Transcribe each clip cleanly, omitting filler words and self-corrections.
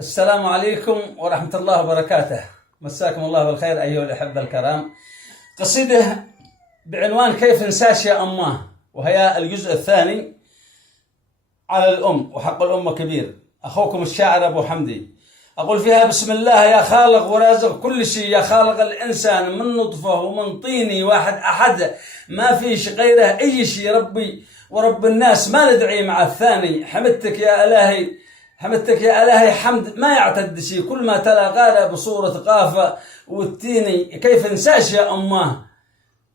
السلام عليكم ورحمة الله وبركاته. مساكم الله بالخير أيها الأحبة الكرام. قصيدة بعنوان كيف نساش يا أماه، وهي الجزء الثاني على الأم، وحق الأم كبير. أخوكم الشاعر أبو حمدي أقول فيها: بسم الله يا خالق ورازق كل شيء، يا خالق الإنسان من نطفة ومن طيني واحد أحد، ما فيش غيره أي شيء، ربي ورب الناس ما ندعي مع الثاني. حمدتك يا إلهي، حمدتك يا إلهي حمد ما يعتد شيء، كل ما تلا غالة بصورة قافة والتيني. كيف نساش يا أماه،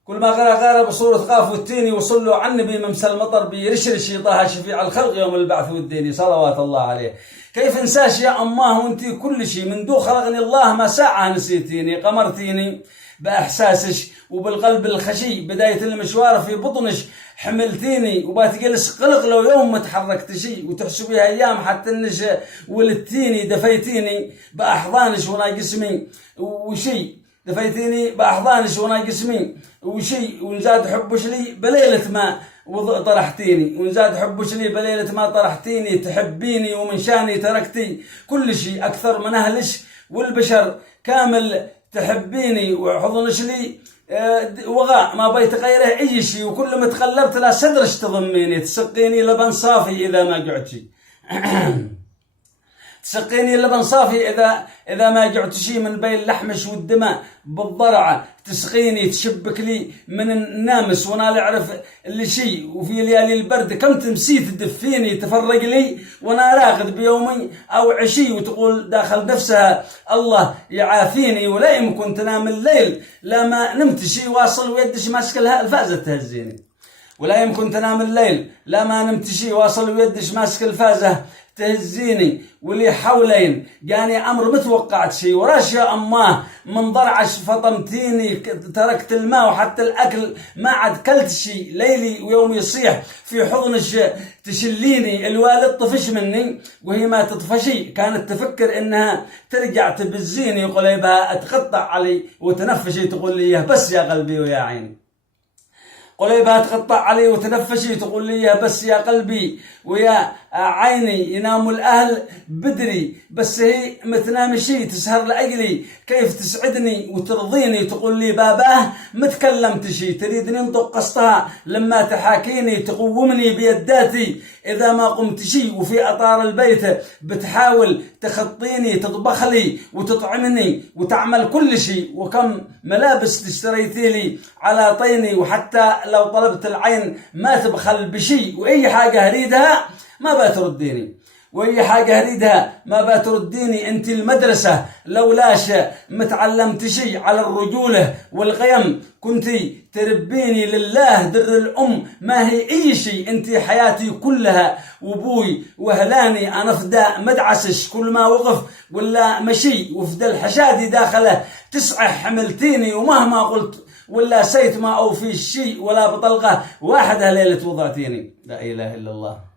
كل ما غير بصورة قاف والتيني. وصلوا عن النبي ممسى المطر بيرشرشي طه شفيع الخلق يوم البعث والديني، صلوات الله عليه. كيف نساش يا أماه وانتي كل شيء، من دو خلقني الله ما ساعة نسيتيني، قمرتيني بإحساسش وبالقلب الخشي، بداية المشوار في بطنش حملتيني، وباتجلس قلق لو يوم ما تحركت شي، وتحسبيها أيام حتى النش ولدتيني، دفيتيني بأحضانش وانا جسمي وشي، دفيتيني بأحضانش وانا جسمي وشي، ونزاد حبش لي بليلة ما طرحتيني، ونزاد حبش لي بليلة ما طرحتيني، تحبيني ومن شاني تركتي كل شيء أكثر من أهلش والبشر كامل، تحبيني وحضنش لي وغاء ما بيت غيره أي شيء، وكل ما تقلبت لا صدرش تضميني، تسقيني لبن صافي إذا ما قعدتي تسقيني لبن صافي إذا ما جعت شي، من بين اللحمش والدماء بالضرعة تسقيني، تشبك لي من النامس وانا لا اعرف اللي شي، وفي ليالي البرد كم تمسيت تدفيني، تفرق لي وانا راقد بيومي او عشي، وتقول داخل نفسها الله يعافيني، ولا يمكن تنام الليل لا ما نمت شي، واصل ويدش ماسك لها الفازة تهزيني، ولا يمكن تنام الليل لا ما نمت شي، واصل ويدش ماسك الفازة تهزيني، واللي حولين جاني أمر متوقعت شي، وراش يا أماه من ضرعش فطمتيني، تركت الماء وحتى الأكل ما عاد كلت شي، ليلي ويوم يصيح في حضنش تشليني، الوالد طفش مني وهي ما تطفشي، كانت تفكر إنها ترجع تبزيني، وقليبها أتقطع علي وتنفشي، تقول لي بس يا قلبي ويا عيني، قليبها تقطع علي وتنفشي، تقول لي بس يا قلبي ويا عيني. ينام الأهل بدري بس هي متنامشي، تسهر لأجلي كيف تسعدني وترضيني، تقول لي باباه متكلمتشي، تريدني انطق قصتها لما تحاكيني، تقومني بيداتي إذا ما قمتشي، وفي أطار البيت بتحاول تخطيني، تطبخ لي وتطعمني وتعمل كل شيء، وكم ملابس تشتريتي لي على طيني، وحتى لو طلبت العين ما تبخل بشي، وأي حاجة هريدها ما بترديني، وأي حاجة هريدها ما بترديني. أنت المدرسة لولاش متعلمت شي على الرجولة والقيم، كنتي تربيني لله، در الأم ما هي أي شي، أنت حياتي كلها، وبوي وهلاني أنا فدا مدعسش، كل ما وقف ولا مشي وفدا الحشادي داخله تسعة حملتيني، ومهما قلت ولا سيت ما أوفي الشيء، ولا بطلقة واحدة ليلة وضعتيني، لا إله إلا الله.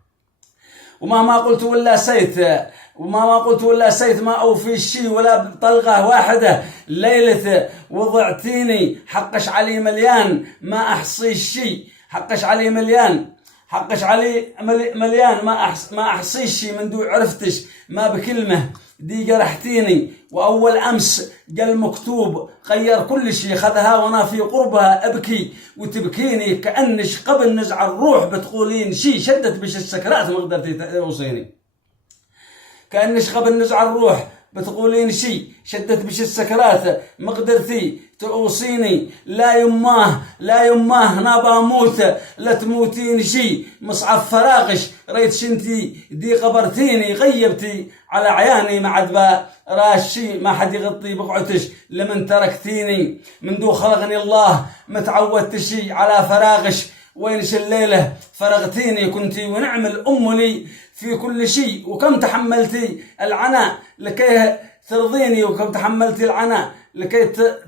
ومهما قلت ولا سيت ما أوفي الشيء، ولا بطلقة واحدة ليلة وضعتيني، حقش علي مليان ما أحصي الشيء، حقش علي مليان ما أحصي الشيء، من دو عرفتش ما بكلمة دي جرحتيني، وأول أمس قال مكتوب غير كل شيء، خذها وانا في قربها أبكي وتبكيني، كأنش قبل نزع الروح بتقولين شي، شدت بش السكرات ما قدرتي توصيني، كأنش قبل نزع الروح بتقولين شي، شدت بش السكرات ما قدرتي توصيني، لا يماه نابا موت لا تموتين شي، مصعب فراغش ريت شنتي دي قبرتيني، غيبتي على عياني ما عاد راشي، ما حد يغطي بقعتش لمن تركتيني، من دو خلقني الله متعودت شي على فراغش، وينش الليلة فرغتيني، كنتي ونعم الأم لي في كل شيء، وكم تحملتي العناء لكي ترضيني، وكم تحملتي العناء لكي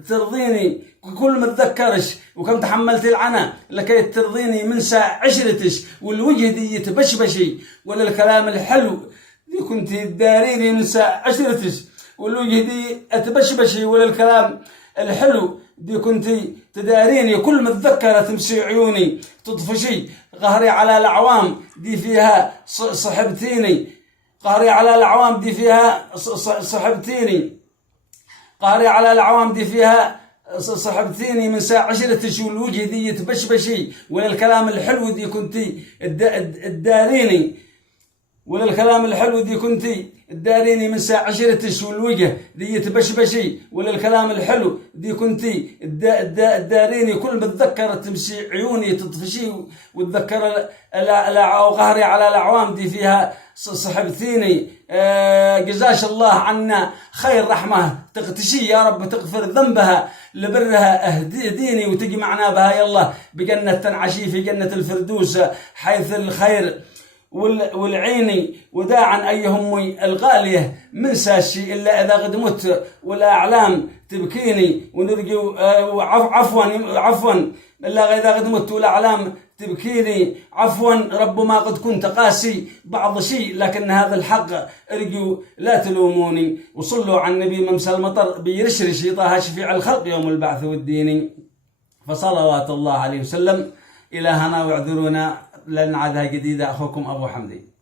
ترضيني، كل ما تذكرش وكم تحملتي العناء لكي ترضيني، من ساعة عشرتش والوجه دي يتبشبشي، ولا الكلام الحلو دي كنتي تداريني، من ساعة عشرتش والوجه دي اتبشبشي، ولا الكلام الحلو دي كنتي تداريني، كل ما تذكر تمسي عيوني تطفشي، قهري على الأعوام دي فيها صحبتيني، قهري على العوام دي فيها صحبتيني، قهري على العوام دي فيها صحبتيني من ساعة 10 شو الوجه دي يتبشبشي، ولا الكلام الحلو دي كنتي الداريني، ولا الكلام الحلو دي كنتي الداريني من ساعة 10 شو الوجه دي يتبشبشي، ولا الكلام الحلو دي كنتي الداريني. كل ما تذكر تمشي عيوني تطفشي، وتذكر قهري على الأعوام دي فيها صحبتيني. جزاش الله عنا خير رحمة تغتشي يا رب، تغفر ذنبها لبرها اهديني وتجمعنا بها يلا بجنة تنعشي في جنة الفردوس حيث الخير والعيني. وداعا أي همي الغالية من ساشي إلا إذا قد مت والأعلام تبكيني، ونرجو عفوا إلا إذا قد مت والأعلام تبكيني. عفوا ربما قد كنت قاسي بعض شيء، لكن هذا الحق أرجو لا تلوموني. وصلوا على النبي ممسى المطر بيرشرش طه شفيع الخلق يوم البعث والدين، فصلوات الله عليه وسلم. إلهنا واعذرونا لأن عادها جديدة. أخوكم أبو حمدي.